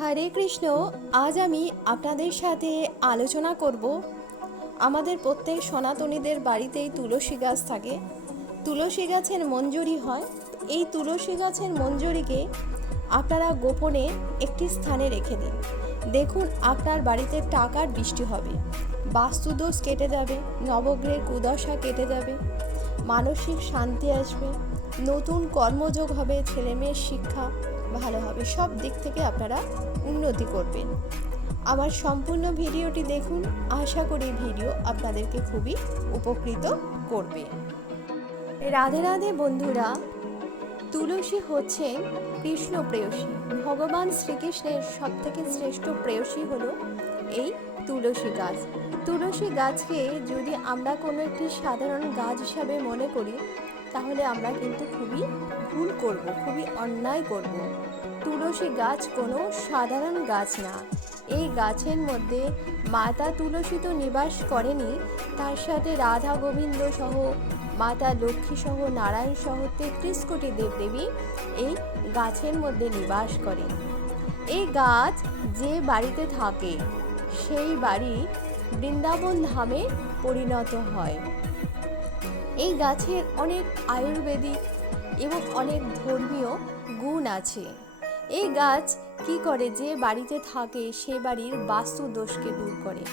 হরে কৃষ্ণ, আজ আমি আপনাদের সাথে আলোচনা করব। আমাদের প্রত্যেক সনাতনীদের বাড়িতেই তুলসী গাছ থাকে। তুলসী গাছের মঞ্জুরি হয়। এই তুলসী গাছের মঞ্জুরিকে আপনারা গোপনে একটি স্থানে রেখে দিন। দেখুন আপনার বাড়িতে টাকার বৃষ্টি হবে। বাস্তুদোষ কেটে যাবে, নবগ্রহের কুদশা কেটে যাবে, মানসিক শান্তি আসবে, নতুন কর্মযোগ হবে, ছেলেমেয়ের শিক্ষা ভালো হবে। সব দিক থেকে আপনারা উন্নতি করবেন। আমার সম্পূর্ণ ভিডিওটি দেখুন, আশা করি ভিডিও আপনাদেরকে খুবই উপকৃত করবে। রাধে রাধে বন্ধুরা, তুলসী হচ্ছে কৃষ্ণ প্রেয়সী ভগবান শ্রীকৃষ্ণের সব থেকে শ্রেষ্ঠ প্রেয়সী হলো এই তুলসী গাছ। তুলসী গাছকে যদি আমরা কোনো একটি সাধারণ গাছ হিসাবে মনে করি তাহলে আমরা কিন্তু খুবই ভুল করব, খুবই অন্যায় করব। তুলসী গাছ কোনো সাধারণ গাছ না। এই গাছের মধ্যে মাতা তুলসী তো নিবাস করেনি, তার সাথে রাধা গোবিন্দ সহ, মাতা লক্ষ্মী সহ, নারায়ণ সহ তেত্রিশ কোটি দেবদেবী এই গাছের মধ্যে নিবাস করে। এই গাছ যে বাড়িতে থাকে, সেই বাড়ি বৃন্দাবন ধামে পরিণত হয়। এই গাছের অনেক আয়ুর্বেদিক এবং অনেক ধর্মীয় গুণ আছে। এই গাছ কি করে যে বাড়িতে থাকে, সে বাড়ির বাস্তু দোষকে দূর করে।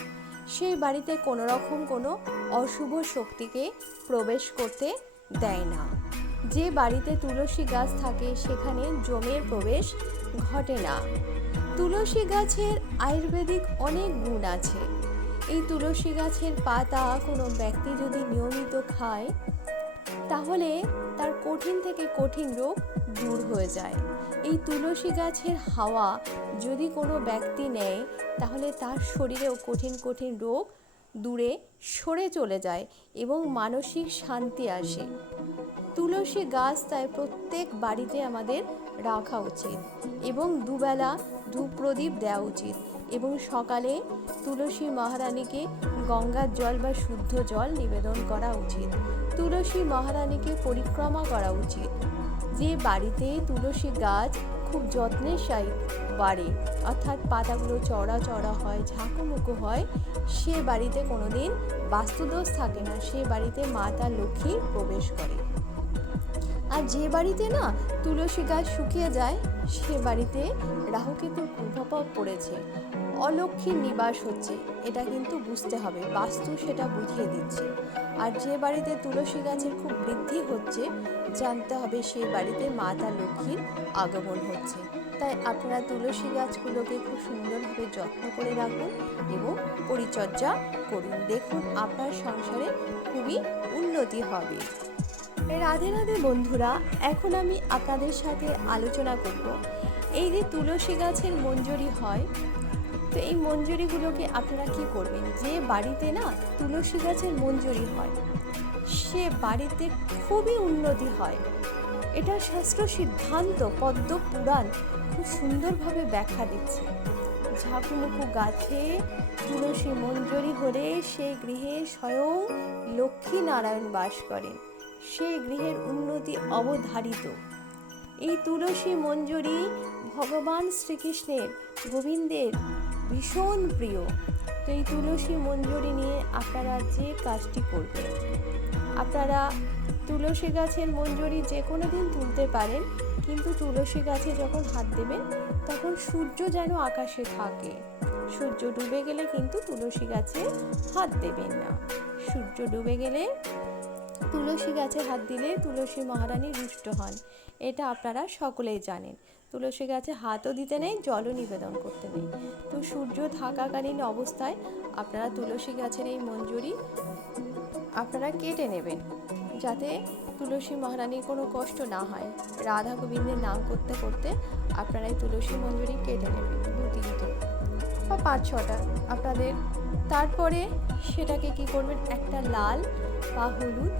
সেই বাড়িতে কোনো রকম কোনো অশুভ শক্তিকে প্রবেশ করতে দেয় না। যে বাড়িতে তুলসী গাছ থাকে, সেখানে জমের প্রবেশ ঘটে না। তুলসী গাছের আয়ুর্বেদিক অনেক গুণ আছে। এই তুলসী গাছের পাতা কোনো ব্যক্তি যদি নিয়মিত খায়, তাহলে তার কঠিন থেকে কঠিন রোগ দূর হয়ে যায়। এই তুলসী গাছের হাওয়া যদি কোনো ব্যক্তি নেয়, তাহলে তার শরীরেও কঠিন কঠিন রোগ দূরে সরে চলে যায় এবং মানসিক শান্তি আসে। তুলসী গাছ তাই প্রত্যেক বাড়িতে আমাদের রাখা উচিত এবং দুবেলা ধূপ প্রদীপ দেওয়া উচিত। এবং সকালে তুলসী মহারানীকে গঙ্গার জল বা শুদ্ধ জল নিবেদন করা উচিত। তুলসী মহারানীকে পরিক্রমা করা উচিত। যে বাড়িতে তুলসী গাছ খুব যত্নের সহিত বাড়ে, অর্থাৎ পাতাগুলো চড়া চড়া হয়, ঝাঁকুমুকু হয়, সে বাড়িতে কোনোদিন বাস্তুদোষ থাকে না। সে বাড়িতে মাতা লক্ষ্মী প্রবেশ করে। আর যে বাড়িতে না তুলসী গাছ শুকিয়ে যায়, সে বাড়িতে রাহুকেতুর প্রভাব পড়েছে। অলক্ষ্মীর নিবাস হচ্ছে, এটা কিন্তু বুঝতে হবে, বাস্তু সেটা বুঝিয়ে দিচ্ছে। আর যে বাড়িতে তুলসী গাছের খুব বৃদ্ধি হচ্ছে, জানতে হবে সেই বাড়িতে মাতা লক্ষ্মীর আগমন হচ্ছে। তাই আপনারা তুলসী গাছগুলোকে খুব সুন্দরভাবে যত্ন করে রাখুন এবং পরিচর্যা করুন। দেখুন, আপনার সংসারে খুবই উন্নতি হবে। রাধে রাধে বন্ধুরা, এখন আমি আপনাদের সাথে আলোচনা করব। এই যে তুলসী গাছের মঞ্জুরি হয়, তো এই মঞ্জুরিগুলোকে আপনারা কি করবেন? যে বাড়িতে না তুলসী গাছের মঞ্জুরি হয়, সে বাড়িতে খুবই উন্নতি হয়। এটা শাস্ত্র সিদ্ধান্ত, পদ্ম পুরাণ খুব সুন্দরভাবে ব্যাখ্যা দিচ্ছে। ঝাঁকুমুকু গাছে তুলসী মঞ্জুরি হলে সেই গৃহে স্বয়ং লক্ষ্মী নারায়ণ বাস করেন। সেই গৃহের উন্নতি অবধারিত। এই তুলসী মঞ্জুরি ভগবান শ্রীকৃষ্ণের, গোবিন্দের ভীষণ প্রিয়। তো এই তুলসী মঞ্জুরি নিয়ে আপনারা যে কাজটি করবেন, আপনারা তুলসী গাছের মঞ্জুরি যে কোনো দিন তুলতে পারেন, কিন্তু তুলসী গাছে যখন হাত দেবেন, তখন সূর্য যেন আকাশে থাকে। সূর্য ডুবে গেলে কিন্তু তুলসী গাছে হাত দেবেন না। সূর্য ডুবে গেলে তুলসী গাছে হাত দিলে তুলসী মহারানী রুষ্ট হন। এটা আপনারা সকলেই জানেন। তুলসী গাছে হাতও দিতে নেই, জলও নিবেদন করতে নেই। তো সূর্য থাকাকালীন অবস্থায় আপনারা তুলসী গাছের এই মঞ্জুরি আপনারা কেটে নেবেন, যাতে তুলসী মহারানীর কোনো কষ্ট না হয়। রাধা গোবিন্দের নাম করতে করতে আপনারা এই তুলসী মঞ্জুরি কেটে নেবেন দু তিনটে বা পাঁচ ছটা। আপনাদের তারপরে সেটাকে কি করবেন? একটা লাল বা হলুদ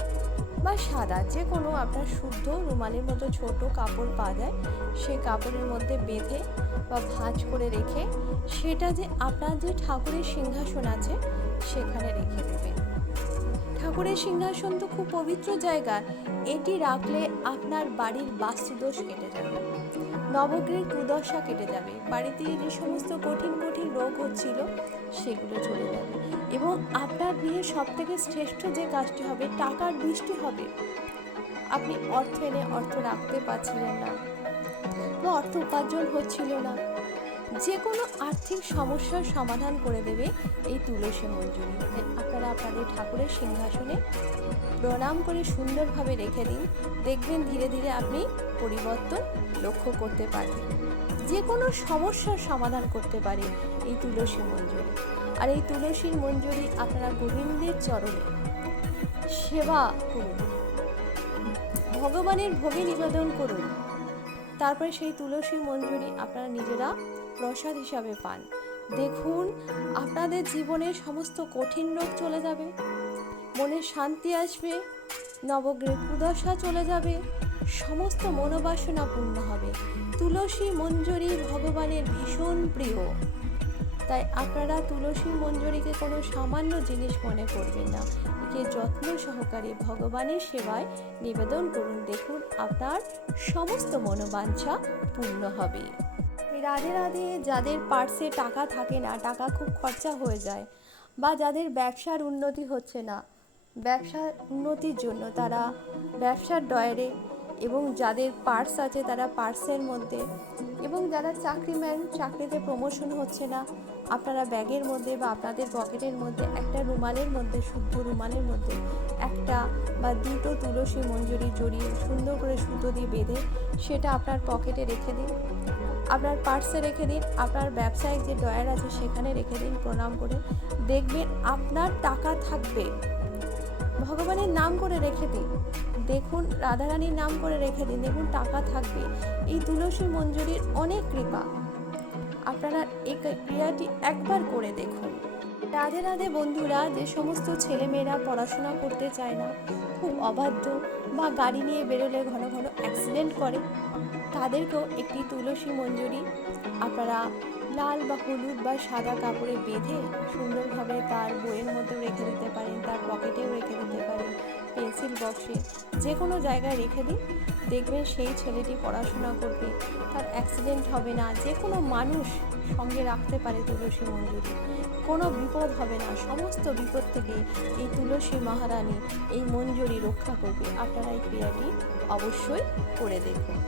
বা সাদা, যে কোনো আপনার শুদ্ধ রুমালের মতো ছোট কাপড় পাওয়া যায় সেই কাপড়ের মধ্যে বেঁধে বা ভাঁজ করে রেখে সেটা যে আপনার যে ঠাকুরের সিংহাসন আছে, সেখানে রেখে দেবেন। ঠাকুরের সিংহাসন তো খুব পবিত্র জায়গা, এটি রাখলে আপনার বাড়ির বাস্তুদোষ কেটে যাবে। নবগ্রহের দুর্দশা কেটে যাবে। বাড়িতে যে সমস্ত কঠিন কঠিন রোগ হচ্ছিল, সেগুলো চলে যাবে। এবং আপনার বিয়ে সব থেকে শ্রেষ্ঠ যে কাজটি হবে, টাকার বৃষ্টি হবে। আপনি অর্থ এনে অর্থ রাখতে পারছিলেন না। বা অর্থ উপার্জন হচ্ছিল না। যে কোনো আর্থিক সমস্যার সমাধান করে দেবে এই তুলসী মঞ্জুরি। আপনারা আপনাদের ঠাকুরের সিংহাসনে প্রণাম করে সুন্দরভাবে রেখে দিন। দেখবেন ধীরে ধীরে আপনি পরিবর্তন লক্ষ্য করতে পারবেন। যে কোনো সমস্যার সমাধান করতে পারে এই তুলসী মঞ্জুরি। আর এই তুলসীর মঞ্জুরি আপনারা গোবিন্দের চরণে সেবা করুন। ভগবানের ভোগে নিবেদন করুন। তারপরে সেই তুলসী মঞ্জুরি আপনারা নিজেরা প্রসাদ হিসাবে পান। দেখুন, আপনাদের জীবনের সমস্ত কঠিন রোগ চলে যাবে। মনে শান্তি আসবে নবগ্রহ কুদশা চলে যাবে, সমস্ত মনোবাসনা পূর্ণ হবে। তুলসী মঞ্জুরি ভগবানের ভীষণ প্রিয়। তাই আপনারা তুলসী মঞ্জুরিকে কোনো সামান্য জিনিস মনে করবেন না। একে যত্ন সহকারে ভগবানের সেবায় নিবেদন করুন। দেখুন, আপনার সমস্ত মনোবাঞ্ছা পূর্ণ হবে। রাধে রাধে যাদের পার্সে টাকা থাকে না, টাকা খুব খরচা হয়ে যায় বা যাদের ব্যবসার উন্নতি হচ্ছে না, ব্যবসার উন্নতির জন্য তারা ব্যবসার ডয়ারে এবং যাদের পার্স আছে তারা পার্সের মধ্যে এবং যারা চাকরিম্যান চাকরিতে প্রমোশন হচ্ছে না, আপনারা ব্যাগের মধ্যে বা আপনাদের পকেটের মধ্যে একটা রুমালের মধ্যে, শুদ্ধ রুমালের মধ্যে একটা বা দুটো তুলসী মঞ্জুরি জড়িয়ে সুন্দর করে সুতো দিয়ে বেঁধে সেটা আপনার পকেটে রেখে দিন। আপনার পার্সে রেখে দিন, আপনার ব্যবসায়িক যে ডয়ার আছে সেখানে রেখে দিন, প্রণাম করে। দেখবেন আপনার টাকা থাকবে। ভগবানের নাম করে রেখে দিন। দেখুন, রাধারানীর নাম করে রেখে দিন, দেখুন টাকা থাকবে। এই তুলসী মঞ্জুরির অনেক কৃপা। আপনারা এই ক্রিয়াটি একবার করে দেখুন। রাধে রাধে বন্ধুরা, যে সমস্ত ছেলেমেয়েরা পড়াশোনা করতে চায় না, খুব অবাধ্য বা গাড়ি নিয়ে বেরোলে ঘন ঘন অ্যাক্সিডেন্ট করে, তাদেরকেও একটি তুলসী মঞ্জুরি। আপনারা লাল বা হলুদ বা সাদা কাপড়ে বেঁধে সুন্দরভাবে তার বইয়ের মধ্যেও রেখে দিতে পারেন, তার পকেটেও রেখে দিতে পারেন। পেন্সিল বক্সে যে কোনো জায়গায় রেখে দিন। দেখবেন সেই ছেলেটি পড়াশোনা করবে। তার অ্যাক্সিডেন্ট হবে না। যে কোনো মানুষ সঙ্গে রাখতে পারে তুলসী মঞ্জুরি কোনো বিপদ হবে না। সমস্ত বিপদ থেকে এই তুলসী মহারানী এই মঞ্জুরি রক্ষা করবে। আপনারা এই ক্রিয়াটি অবশ্যই করে দেখুন।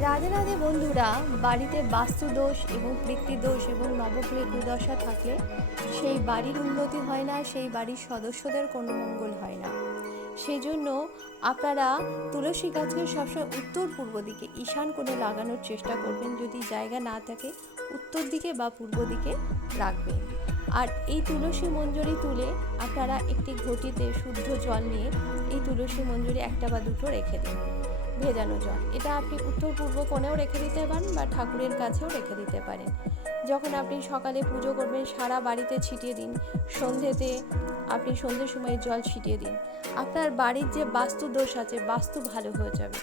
রাধে রাধে বন্ধুরা, বাড়িতে বাস্তুদোষ এবং দোষ এবং নবগ্রহে দুর্দশা থাকলে সেই বাড়ির উন্নতি হয় না, সেই বাড়ির সদস্যদের কোনো মঙ্গল হয় না। সেই জন্য আপনারা তুলসী গাছকে সবসময় উত্তর পূর্ব দিকে ঈশান কোণে লাগানোর চেষ্টা করবেন যদি জায়গা না থাকে, উত্তর দিকে বা পূর্ব দিকে রাখবেন। আর এই তুলসী মঞ্জুরি তুলে আপনারা একটি ঘটিতে শুদ্ধ জল নিয়ে এই তুলসী মঞ্জুরি একটা বা দুটো রেখে দিন। ভেজানো জল। এটা আপনি উত্তর পূর্ব কোণেও রেখে দিতে পারেন বা ঠাকুরের কাছেও রেখে দিতে পারেন। যখন আপনি সকালে পুজো করবেন, সারা বাড়িতে ছিটিয়ে দিন। সন্ধেতে আপনি সন্ধ্যের সময় জল ছিটিয়ে দিন। আপনার বাড়ির যে বাস্তু দোষ আছে, বাস্তু ভালো হয়ে যাবে।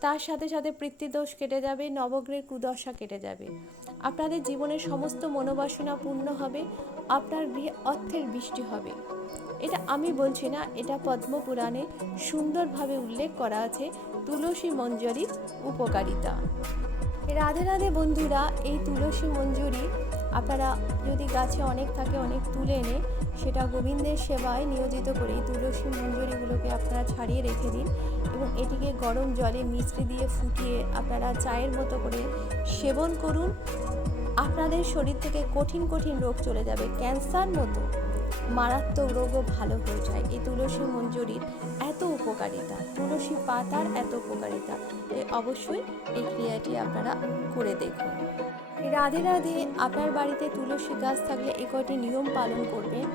তার সাথে সাথে দোষ কেটে যাবে, নবগ্রহের কুদশা কেটে যাবে। আপনাদের জীবনের সমস্ত মনোবাসনা পূর্ণ হবে, আপনার গৃহে অর্থের বৃষ্টি হবে। এটা আমি বলছি না, এটা পদ্মপুরাণে সুন্দরভাবে উল্লেখ করা আছে। তুলসী মঞ্জুরির উপকারিতা। রাধে রাধে বন্ধুরা, এই তুলসী মঞ্জুরি আপনারা যদি গাছে অনেক থাকে, অনেক তুলে এনে সেটা গোবিন্দের সেবায় নিয়োজিত করে এই তুলসী মঞ্জুরিগুলোকে আপনারা ছাড়িয়ে রেখে দিন এবং এটিকে গরম জলে মিশ্রি দিয়ে ফুটিয়ে আপনারা চায়ের মতো করে সেবন করুন। আপনাদের শরীর থেকে কঠিন কঠিন রোগ চলে যাবে, ক্যান্সার মতো। মারাত্মক রোগও ভালো হয়ে যায়। এই তুলসী মঞ্জুরির এত উপকারিতা, তুলসী পাতার এত উপকারিতা অবশ্যই এই ক্রিয়াটি আপনারা করে দেখুন। রাধে রাধে, আপনার বাড়িতে তুলসী গাছ থাকলে এ কটি নিয়ম পালন করবেন?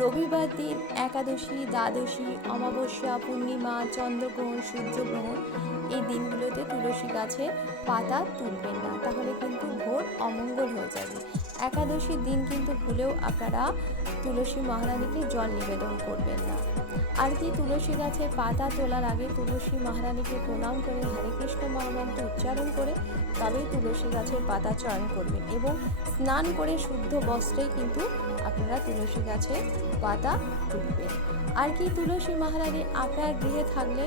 রবিবার দিন একাদশী, দ্বাদশী, অমাবস্যা, পূর্ণিমা, চন্দ্রগ্রহণ, সূর্যগ্রহণ, এই দিনগুলোতে তুলসী গাছে পাতা তুলবেন না। তাহলে কিন্তু ভোর অমঙ্গল হয়ে যাবে। একাদশীর দিন কিন্তু ভুলেও আপনারা তুলসী মহারানীকে জল নিবেদন করবেন না। আর কি তুলসী গাছে পাতা তোলার আগে তুলসী মহারানীকে প্রণাম করে হরে কৃষ্ণ মহামন্ত্র উচ্চারণ করে তবেই তুলসী গাছের পাতা চয়ন করবেন এবং স্নান করে শুদ্ধ বস্ত্রে কিন্তু আপনারা তুলসী গাছে পাতা তুলবেন। আর কি তুলসী মহারানী আপনার গৃহে থাকলে,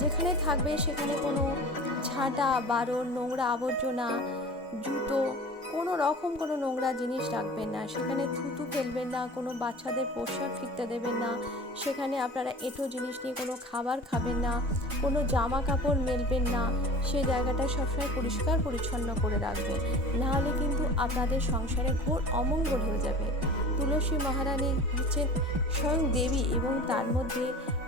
যেখানে থাকবে সেখানে কোনো ঝাঁটা বারণ, নোংরা আবর্জনা, জুতো কোনো রকম কোনো নোংরা জিনিস রাখবেন না। সেখানে থুতু ফেলবেন না, কোনো বাচ্চাদের পোশাক ফিরতে দেবেন না। সেখানে আপনারা এঁটো জিনিস নিয়ে কোনো খাবার খাবেন না, কোনো জামা কাপড় মেলবেন না। সে জায়গাটা সবসময় পরিষ্কার পরিচ্ছন্ন করে রাখবেন। নাহলে কিন্তু আপনাদের সংসারে ঘোর অমঙ্গল হয়ে যাবে। তুলসী মহারানী হচ্ছেন স্বয়ং দেবী এবং তার মধ্যে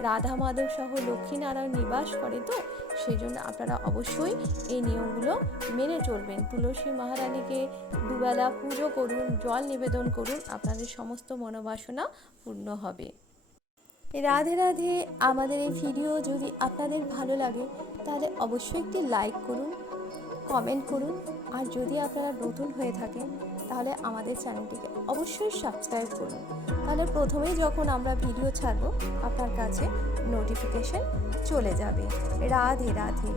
রাধা মাধব সহ লক্ষ্মীনারায়ণ নিবাস করে তো সেই জন্য আপনারা অবশ্যই এই নিয়মগুলো মেনে চলবেন। তুলসী মহারানীকে দুবেলা পুজো করুন, জল নিবেদন করুন, আপনাদের সমস্ত মনোবাসনা পূর্ণ হবে। রাধে রাধে, আমাদের এই ভিডিও যদি আপনাদের ভালো লাগে, তাহলে অবশ্যই একটি লাইক করুন, কমেন্ট করুন আর যদি আপনারা নতুন হয়ে থাকেন, তাহলে আমাদের চ্যানেলটিকে অবশ্যই সাবস্ক্রাইব করুন। তাহলে প্রথমেই যখন আমরা ভিডিও ছাড়বো, আপনার কাছে নোটিফিকেশন চলে যাবে। রাধে রাধে।